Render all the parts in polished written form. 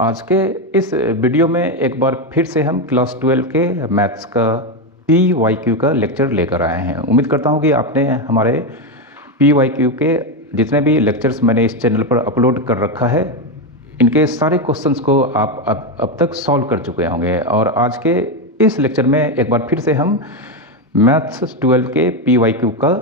आज के इस वीडियो में एक बार फिर से हम क्लास 12 के मैथ्स का PYQ का लेक्चर लेकर आए हैं। उम्मीद करता हूं कि आपने हमारे PYQ के जितने भी लेक्चर्स मैंने इस चैनल पर अपलोड कर रखा है, इनके सारे क्वेश्चंस को आप अब तक सॉल्व कर चुके होंगे। और आज के इस लेक्चर में एक बार फिर से हम मैथ्स 12 के PYQ का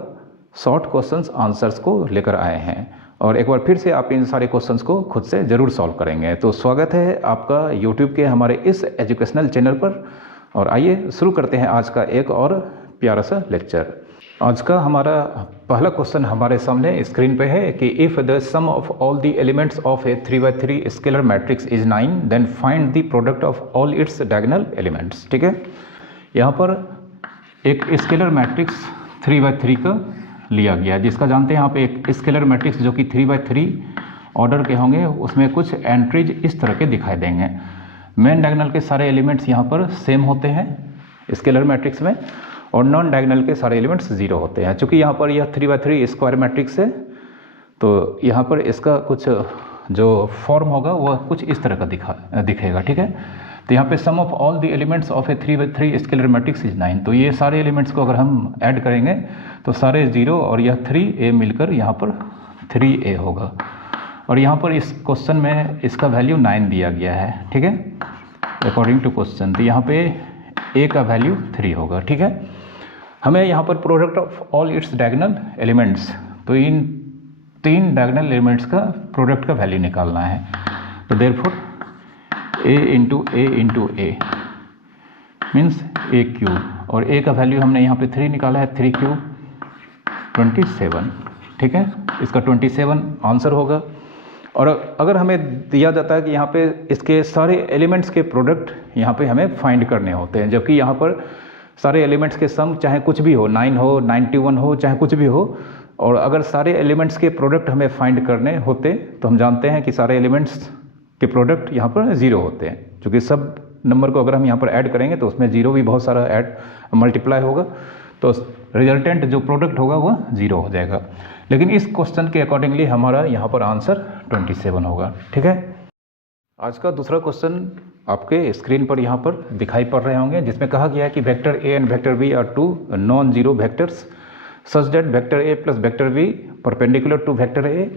शॉर्ट क्वेश्चंस आंसर्स को लेकर आए हैं और एक बार फिर से आप इन सारे क्वेश्चंस को खुद से ज़रूर सॉल्व करेंगे। तो स्वागत है आपका YouTube के हमारे इस एजुकेशनल चैनल पर। और आइए शुरू करते हैं आज का एक और प्यारा सा लेक्चर। आज का हमारा पहला क्वेश्चन हमारे सामने स्क्रीन पे है कि if the sum of all the elements of a 3×3 scalar matrix is 9 then find the product of all its diagonal elements. ठीक है, यहाँ पर एक स्केलर मैट्रिक्स 3×3 का लिया गया, जिसका जानते हैं आप एक स्केलर मैट्रिक्स जो कि 3×3 ऑर्डर के होंगे, उसमें कुछ एंट्रीज इस तरह के दिखाई देंगे। मेन डायगोनल के सारे एलिमेंट्स यहाँ पर सेम होते हैं स्केलर मैट्रिक्स में और नॉन डायगोनल के सारे एलिमेंट्स 0 होते हैं। चूँकि यहाँ पर यह 3×3 स्क्वायर मैट्रिक्स है, तो यहाँ पर इसका कुछ जो फॉर्म होगा वह कुछ इस तरह का दिखेगा। ठीक है, तो यहाँ पे sum of all the elements of a 3×3 scalar matrix is 9। तो ये सारे एलिमेंट्स को अगर हम ऐड करेंगे तो सारे 0 और यह 3a मिलकर यहाँ पर 3a होगा। और यहाँ पर इस क्वेश्चन में इसका वैल्यू 9 दिया गया है। ठीक है, अकॉर्डिंग टू क्वेश्चन। तो यहाँ पे a का वैल्यू 3 होगा। ठीक है, हमें यहाँ पर product of all its diagonal elements, तो इन 3 डायगोनल एलिमेंट्स का प्रोडक्ट का वैल्यू निकालना है। तो therefore a into a means a cube, और a का वैल्यू हमने यहाँ पे 3 निकाला है, 3 क्यूब 27। ठीक है, इसका 27 आंसर होगा। और अगर हमें दिया जाता है कि यहाँ पे इसके सारे एलिमेंट्स के प्रोडक्ट यहाँ पे हमें फाइंड करने होते हैं, जबकि यहाँ पर सारे एलिमेंट्स के सम चाहे कुछ भी हो, 9 हो, 91 हो, चाहे कुछ भी हो, और अगर सारे एलिमेंट्स के प्रोडक्ट हमें फाइंड करने होते तो हम जानते हैं कि सारे एलिमेंट्स के प्रोडक्ट यहाँ पर 0 होते हैं। क्योंकि सब नंबर को अगर हम यहाँ पर ऐड करेंगे तो उसमें 0 भी बहुत सारा ऐड मल्टीप्लाई होगा, तो रिजल्टेंट जो प्रोडक्ट होगा वह 0 हो जाएगा। लेकिन इस क्वेश्चन के अकॉर्डिंगली हमारा यहाँ पर आंसर 27 होगा। ठीक है, आज का दूसरा क्वेश्चन आपके स्क्रीन पर यहाँ पर दिखाई पड़ रहे होंगे, जिसमें कहा गया है कि vector A and vector B are 2 non zero vectors such that vector A plus vector B perpendicular to vector A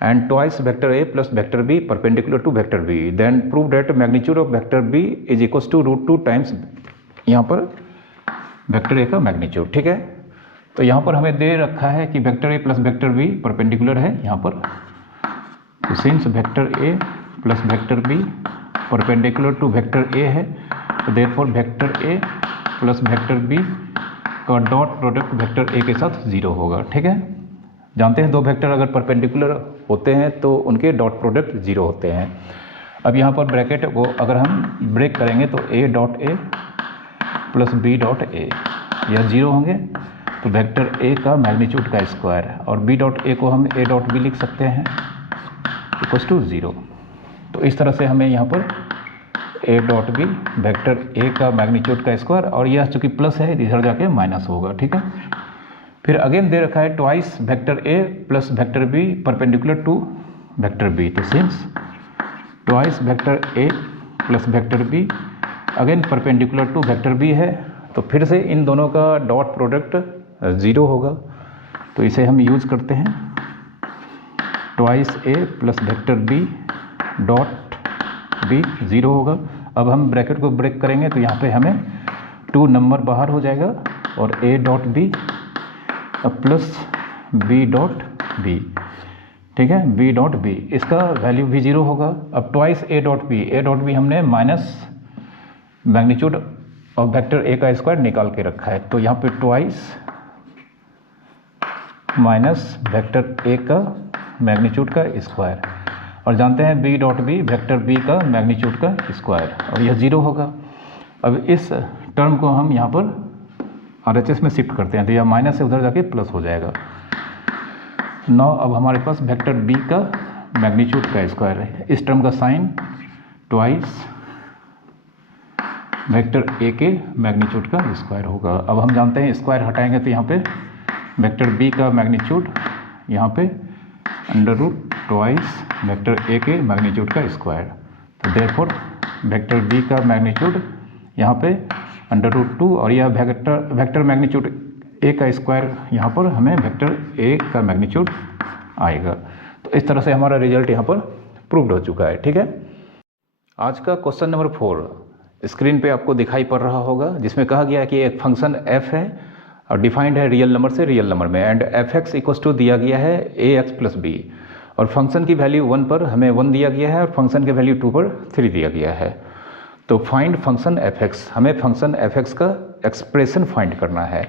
and twice vector a plus vector b perpendicular to vector b, then prove that magnitude of vector b is equals to √2 times यहाँ पर vector a का magnitude. ठीक है, तो यहाँ पर हमें दे रखा है कि vector a plus vector b perpendicular है यहाँ पर, तो since vector a plus vector b perpendicular to vector a है, तो therefore vector a plus vector b का डॉट प्रोडक्ट vector a के साथ 0 होगा। ठीक है, जानते हैं दो वेक्टर अगर परपेंडिकुलर होते हैं तो उनके डॉट प्रोडक्ट 0 होते हैं। अब यहाँ पर ब्रैकेट को अगर हम ब्रेक करेंगे तो a dot a plus b dot a यह 0 होंगे, तो वेक्टर a का मैग्नीट्यूड का स्क्वायर, और b डॉट a को हम a डॉट b लिख सकते हैं इक्वल्स टू 0। तो इस तरह से हमें यहाँ पर a dot b vector a का मैग्नीट्यूड का स्क्वायर, और यह चूँकि प्लस है इधर जाके माइनस होगा। ठीक है, फिर अगेन दे रखा है twice vector a plus vector b perpendicular to vector b, तो since twice vector a plus vector b again perpendicular to vector b है, तो फिर से इन दोनों का डॉट प्रोडक्ट 0 होगा। तो इसे हम यूज करते हैं, twice a plus vector b dot b 0 होगा। अब हम ब्रैकेट को ब्रेक करेंगे तो यहाँ पे हमें 2 नंबर बाहर हो जाएगा, और a dot b plus b dot b। ठीक है, b डॉट b इसका वैल्यू भी 0 होगा। अब ट्वाइस a डॉट b हमने minus magnitude of vector a का स्क्वायर निकाल के रखा है, तो यहाँ पे ट्वाइस माइनस वेक्टर a का मैग्नीट्यूड का स्क्वायर, और जानते हैं b dot b vector b का मैग्नीट्यूड का स्क्वायर, और यह 0 होगा। अब इस टर्म को हम यहाँ पर RHS में शिफ्ट करते हैं, तो यह माइनस से उधर जाके प्लस हो जाएगा। 9 अब हमारे पास वेक्टर b का मैग्नीट्यूड का स्क्वायर है, इस टर्म का साइन ट्वाइस वेक्टर a के मैग्नीट्यूड का स्क्वायर होगा। अब हम जानते हैं स्क्वायर हटाएंगे तो यहाँ पे वेक्टर b का मैग्नीट्यूड यहाँ पे under root twice vector a के मैग्नीट्यूड का स्क्वायर, तो देयरफॉर वेक्टर बी का मैग्नीट्यूड यहाँ पे √2 और यह वेक्टर मैग्नीट्यूड ए का स्क्वायर, यहाँ पर हमें वेक्टर ए का मैग्नीट्यूड आएगा। तो इस तरह से हमारा रिजल्ट यहाँ पर प्रूव्ड हो चुका है। ठीक है, आज का क्वेश्चन नंबर 4 स्क्रीन पे आपको दिखाई पड़ रहा होगा, जिसमें कहा गया है कि एक फंक्शन f है और डिफाइंड है रियल नंबर से रियल नंबर में, एंड fx इक्वल्स टू दिया गया है ax प्लस b, और फंक्शन की वैल्यू 1 पर हमें 1 दिया गया है और फंक्शन की वैल्यू 2 पर 3 दिया गया है। तो फाइंड फंक्शन fx, हमें फंक्शन fx का एक्सप्रेशन फाइंड करना है।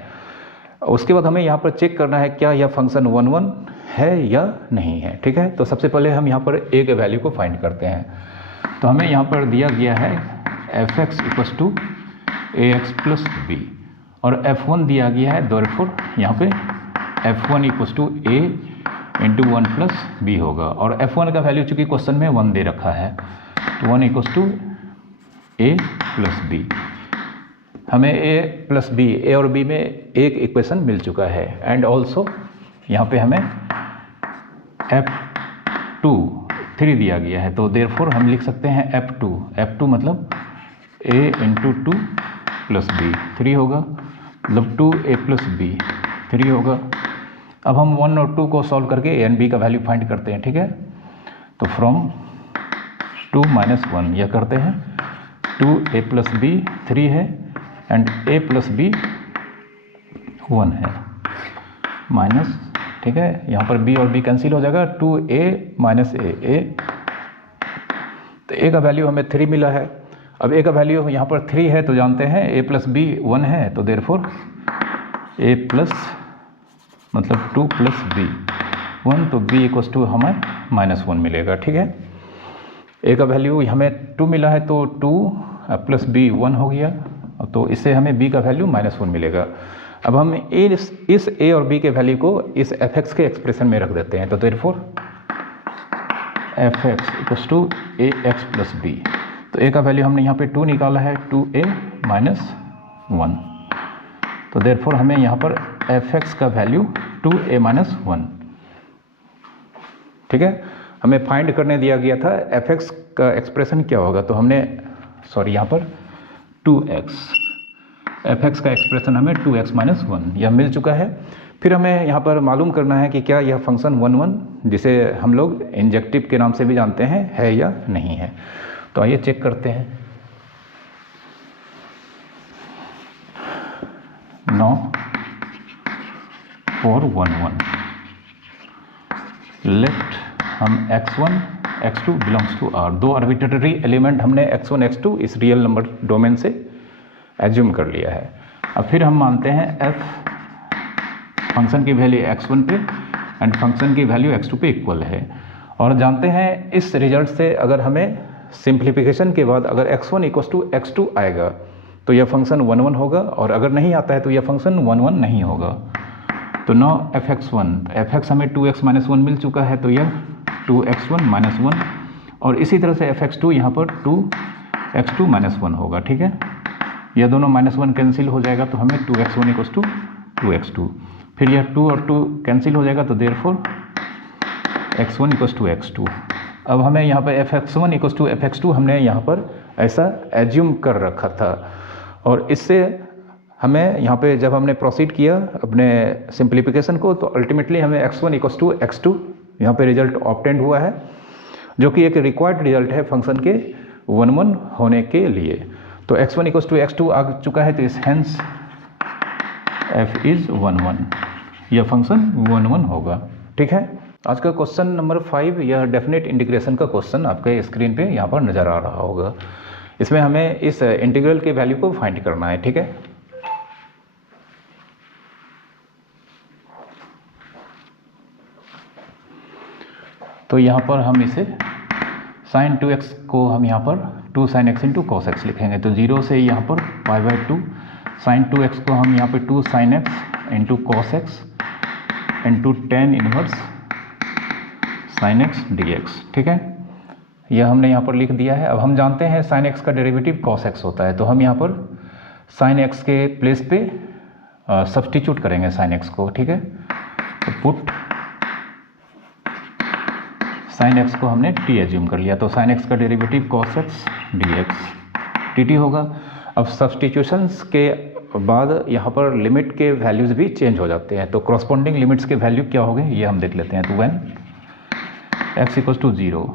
उसके बाद हमें यहाँ पर चेक करना है क्या यह फंक्शन 1 1 है या नहीं है। ठीक है, तो सबसे पहले हम यहाँ पर a के वैल्यू को फाइंड करते हैं। तो हमें यहाँ पर दिया गया है fx equals to ax plus b और f1 दिया गया है, देयरफॉर यहाँ पे f1 equals to a into 1 plus b होगा, और f1 का वैल्यू चूँकि क्वेश्चन में 1 दे रखा है, तो 1 equals to a plus b। हमें a प्लस b, a और b में एक इक्वेशन मिल चुका है, एंड ऑल्सो यहाँ पे हमें f2 3 दिया गया है, तो देयरफॉर हम लिख सकते हैं f2 मतलब a इंटू 2 प्लस b 3 होगा, मतलब 2a प्लस b 3 होगा। अब हम 1 और 2 को सॉल्व करके a एंड b का वैल्यू फाइंड करते हैं। ठीक है, तो फ्रॉम 2 - 1 यह करते हैं, 2a प्लस b 3 है एंड a प्लस b 1 है माइनस। ठीक है, यहाँ पर b और b कैंसिल हो जाएगा, 2a माइनस a, तो a का वैल्यू हमें 3 मिला है। अब a का वैल्यू यहाँ पर 3 है, तो जानते हैं a प्लस b 1 है, तो देयरफॉर a प्लस मतलब 2 प्लस b 1, तो b इक्वल्स टू हमें -1 मिलेगा। ठीक है, a का वैल्यू हमें 2 मिला है, तो 2 प्लस b 1 हो गया, तो इससे हमें b का वैल्यू -1 मिलेगा। अब हम इस a और b के वैल्यू को इस fx के एक्सप्रेशन में रख देते हैं, तो therefore fx equals to ax plus b, तो a का वैल्यू हमने यहाँ पे 2 निकाला है, 2a माइनस 1, तो देयरफॉर हमें यहाँ पर fx का वैल्यू 2a माइनस 1। ठीक है, हमें फाइंड करने दिया गया था fx का एक्सप्रेशन क्या होगा, तो हमने यहाँ पर 2x, fx का एक्सप्रेशन हमें 2x माइनस 1 यह मिल चुका है। फिर हमें यहाँ पर मालूम करना है कि क्या यह फंक्शन 1 1, जिसे हम लोग इंजेक्टिव के नाम से भी जानते हैं, है या नहीं है। तो आइए चेक करते हैं। 9 4 1 1 लेफ्ट हम x1 x2 belongs to r, दो आर्बिट्रेरी एलिमेंट हमने x1 x2 इस रियल नंबर डोमेन से एज्यूम कर लिया है। अब फिर हम मानते हैं f फंक्शन की वैल्यू x1 पे एंड फंक्शन की वैल्यू x2 पे इक्वल है, और जानते हैं इस रिजल्ट से अगर हमें सिंप्लीफिकेशन के बाद अगर x1 इक्वल्स टू x2 आएगा तो यह फंक्शन 1 1 होगा, और अगर नहीं आता है तो यह फंक्शन 1 1 नहीं होगा। तो now fx1, fx हमें 2x माइनस 1 मिल चुका है, तो यह 2x1 माइनस 1, और इसी तरह से fx2 यहाँ पर 2x2 माइनस 1 होगा। ठीक है, यह दोनों -1 कैंसिल हो जाएगा, तो हमें 2x1 इक्वल्स टू 2x2, फिर यह 2 और 2 कैंसिल हो जाएगा, तो therefore x1 equals to x2। अब हमें यहाँ पर fx1 इक्वल्स टू fx2 हमने यहाँ पर ऐसा एज्यूम कर रखा था, और इससे हमें यहाँ पे जब हमने प्रोसीड किया अपने सिंप्लीफिकेशन को, तो अल्टीमेटली हमें x1 इक्वल्स टू x2 यहाँ पे रिजल्ट ऑब्टेंड हुआ है, जो कि एक रिक्वायर्ड रिजल्ट है फंक्शन के 1 1 होने के लिए। तो x1 इक्वल्स टू x2 आ चुका है, तो इस हेंस f इज़ 1 1, यह फंक्शन 1 1 होगा। ठीक है, आज का क्वेश्चन नंबर 5 यह डेफिनेट इंटीग्रेशन का क्वेश्चन आपके स्क्रीन पे यहाँ पर नज़र आ रहा होगा। इसमें हमें इस इंटीग्रल के वैल्यू को फाइंड करना है। ठीक है, तो यहाँ पर हम इसे sin 2x को हम यहाँ पर 2 sin x into cos x लिखेंगे, तो 0 से यहाँ पर π/2 sin 2x को हम यहाँ पे 2 sin x into cos x into tan inverse sin x dx। ठीक है, यह हमने यहाँ पर लिख दिया है। अब हम जानते हैं sin x का डेरिवेटिव cos x होता है, तो हम यहाँ पर sin x के प्लेस पे सब्सटीट्यूट करेंगे sin x को। ठीक है, तो पुट साइन एक्स को हमने टी एज्यूम कर लिया, तो साइन एक्स का derivative cos X D x T T होगा। अब सब्सटीट्यूशंस के बाद यहाँ पर लिमिट के वैल्यूज़ भी चेंज हो जाते हैं, तो क्रॉसपॉन्डिंग लिमिट्स के वैल्यू क्या हो गए ये हम देख लेते हैं। तो व्हेन एक्स इक्वल्स टू 0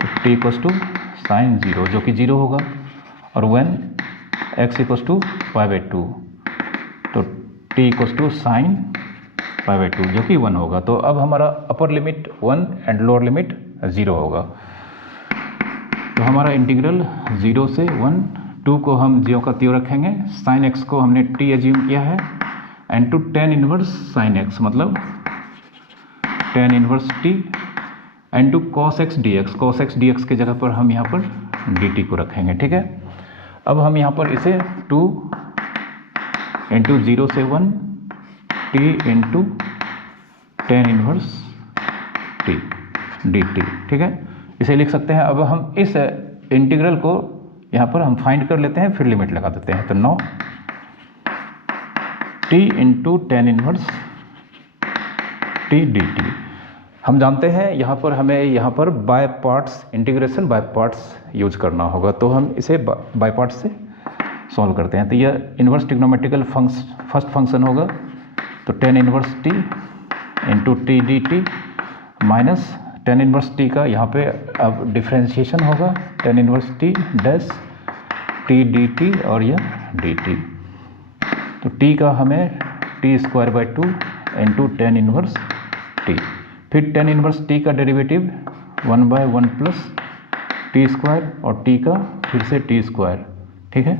तो टी इक्वल्स टू साइन 0 जो कि 0 होगा, और व्हेन एक्स इक्वल्स टू π/2 तो टी इक्वल्स टू साइन π/2 जो कि 1 होगा। तो अब हमारा upper limit 1 and lower limit 0 होगा। तो हमारा इंटीग्रल 0 से 1, 2 को हम ज्यों का त्यों रखेंगे, साइन एक्स को हमने टी एज्यूम किया है, and two tan inverse sine X मतलब tan inverse T, and two cos X D X, cos X D X के जगह पर हम यहाँ पर डी टी को रखेंगे। ठीक है, अब हम यहाँ पर इसे 2 इंटू 0 से 1 T into tan inverse T D T, ठीक है, इसे लिख सकते हैं। अब हम इस इंटीग्रल को यहाँ पर हम फाइंड कर लेते हैं, फिर लिमिट लगा देते हैं। तो 9 T into tan inverse T D T. हम जानते हैं यहाँ पर हमें यहाँ पर by parts, integration by parts use करना होगा, तो हम इसे बाय पार्ट्स से सॉल्व करते हैं। तो यह इन्वर्स ट्रिग्नोमेट्रिकल फर्स्ट फंक्शन होगा, तो ten inverse T into T D T minus ten inverse T का यहाँ पे अब डिफ्रेंशिएशन होगा, ten inverse T dash T D T और यह डी टी। तो टी का हमें t²/2 into tan inverse T, फिर टेन इनवर्स टी का डेरिवेटिव 1/1 प्लस t² और t का फिर से t², ठीक है,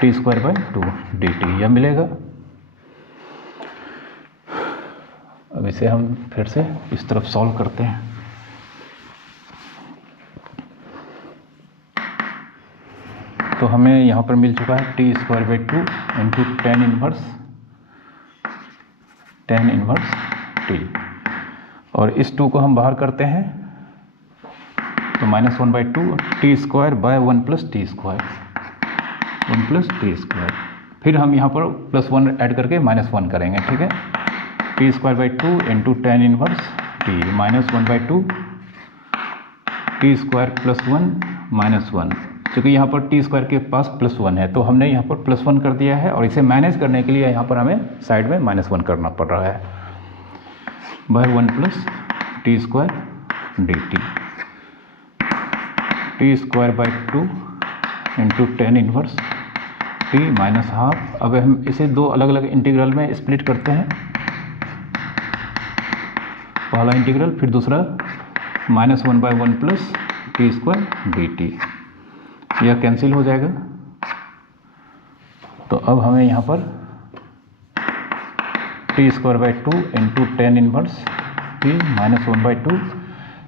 t²/2 dt यह मिलेगा। अब इसे हम फिर से इस तरफ सॉल्व करते हैं। तो हमें यहाँ पर मिल चुका है t²/2 into tan inverse T, और इस 2 को हम बाहर करते हैं तो -1/2 t²/1 plus t², 1 plus t², फिर हम यहाँ पर +1 ऐड करके -1 करेंगे, ठीक है, t²/2 into tan inverse T -1/2 t² + 1 -1, क्योंकि यहाँ पर t² के पास +1 है तो हमने यहाँ पर +1 कर दिया है, और इसे मैनेज करने के लिए यहाँ पर हमें साइड में -1 करना पड़ रहा है, by 1 plus t² dt t²/2 into tan inverse t -12। अब हम इसे दो अलग अलग इंटीग्रल में स्प्लिट करते हैं, पहला इंटीग्रल फिर दूसरा -1/1 प्लस t² dt, यह कैंसिल हो जाएगा। तो अब हमें यहाँ पर t²/2 into tan inverse t -1/2,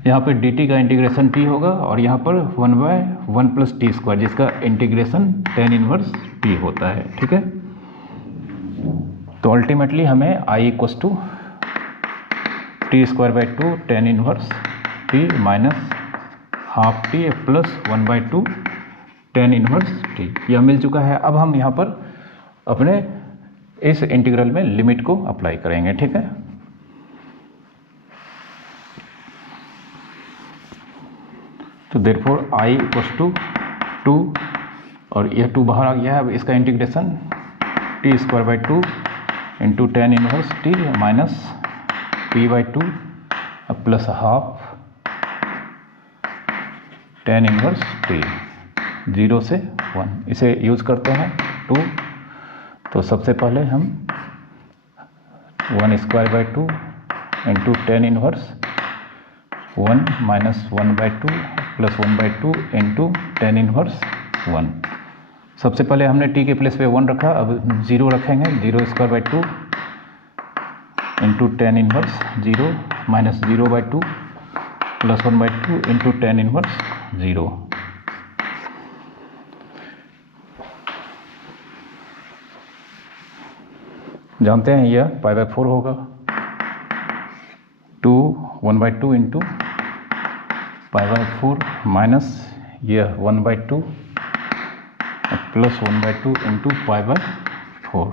यहाँ पर dt का इंटीग्रेशन t होगा, और यहाँ पर 1/1 प्लस t² जिसका इंटीग्रेशन टेन इनवर्स t होता है, ठीक है। तो अल्टीमेटली हमें i equals to t²/2 tan inverse t minus half t plus 1/2 tan inverse t यह मिल चुका है। अब हम यहाँ पर अपने इस इंटीग्रल में लिमिट को अप्लाई करेंगे, ठीक है। तो देयरफॉर i इक्वल्स टू 2, और यह 2 बाहर आ गया है। अब इसका integration t²/2 into tan inverse t minus p/2 plus half ten inverse t 0 से 1, इसे यूज करते हैं 2। तो सबसे पहले हम 1²/2 into tan inverse 1 minus 1/2 plus 1/2 into tan inverse 1। सबसे पहले हमने t के प्लेस पे 1 रखा, अब 0 रखेंगे, 0²/2 into tan inverse 0 minus 0/2 plus 1/2 into tan inverse 0। जानते हैं यह π/4 होगा, 1/2 इंटू π/4 माइनस यह 1/2 प्लस 1/2 इंटू π/4,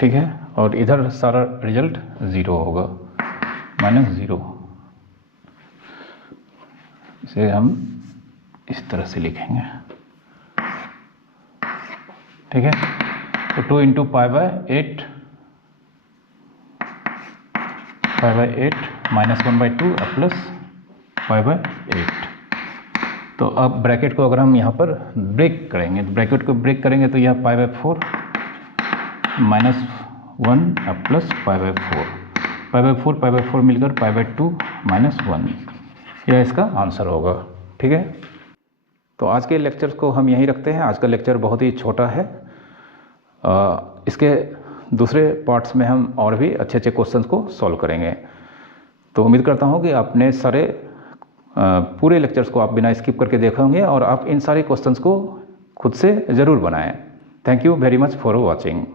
ठीक है। और इधर सारा रिजल्ट 0 होगा, -0। इसे हम इस तरह से लिखेंगे, ठीक है। तो 2 × π/8 -1/2 प्लस π/8। तो अब ब्रैकेट को अगर हम यहाँ पर ब्रेक करेंगे, तो ब्रैकेट को ब्रेक करेंगे तो यह π/4 -1 प्लस π/4 मिलकर π/2 -1, यह इसका आंसर होगा, ठीक है। तो आज के लेक्चर्स को हम यहीं रखते हैं। आज का लेक्चर बहुत ही छोटा है। इसके दूसरे पार्ट्स में हम और भी अच्छे अच्छे क्वेश्चंस को सॉल्व करेंगे। तो उम्मीद करता हूँ कि आपने सारे पूरे लेक्चर्स को आप बिना स्किप करके देखे होंगे और आप इन सारे क्वेश्चंस को खुद से ज़रूर बनाएं। Thank you very much for watching.